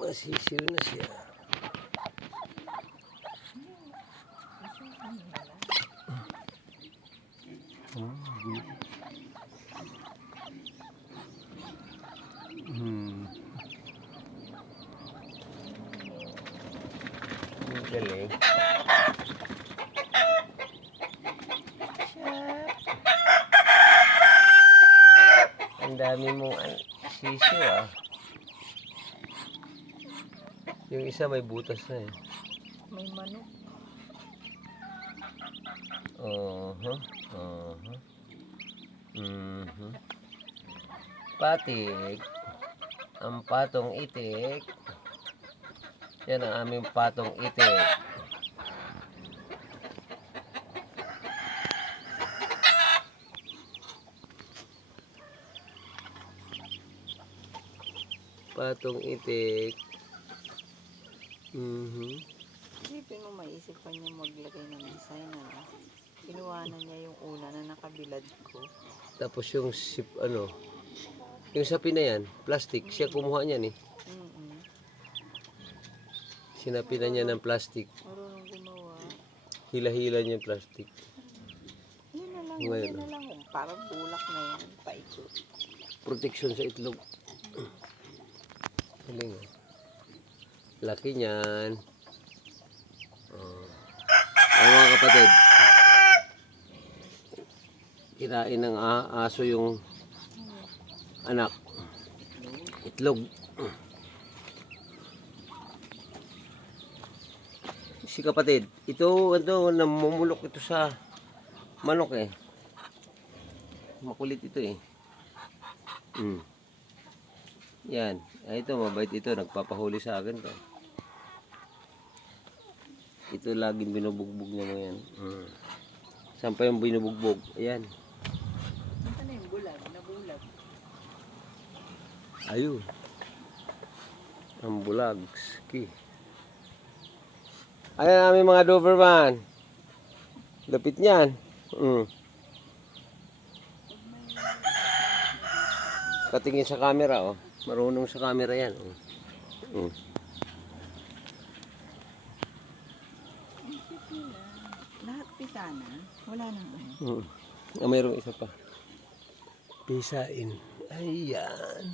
Masisiw na siya. Galing. Ang dami mong sisiw ah. Yung isa may butas na eh. May manok. Patik. Ang patong itik. Yan ang aming patong itik. Patong itik. Isipin mo, maisip pa niya maglagay ng design na. Kinuhanan niya yung una na nakabilad ko. Tapos yung yung sapi na yan, plastic, siya kumuha niyan eh. Sinapinan niya ng plastic. Marunong gumawa. Hila-hila niya yung plastic. Yun na lang, Ngayon, yun na lang. Parang bulak na yan, paikot. protection sa itlog. Galing ah. Laki niyan. Mga kapatid, kinain ng aso yung anak. Itlog. Si kapatid, ito namumulok ito sa manok eh. Makulit ito eh. Yan. Ito, mabait ito. Nagpapahuli sa akin to. Ito laging binubugbog niya mo yan. Saan pa yung binubugbog? Ayan. Saan na yung bulag? Nabulag. Ayun. Ang bulag. Ski. Ayan namin mga Doberman. Lapit niyan. Katingin sa camera oh. Marunong sa camera yan. Lahat pisana? Wala nang Mayroong isa pa. Pisain. Ayan.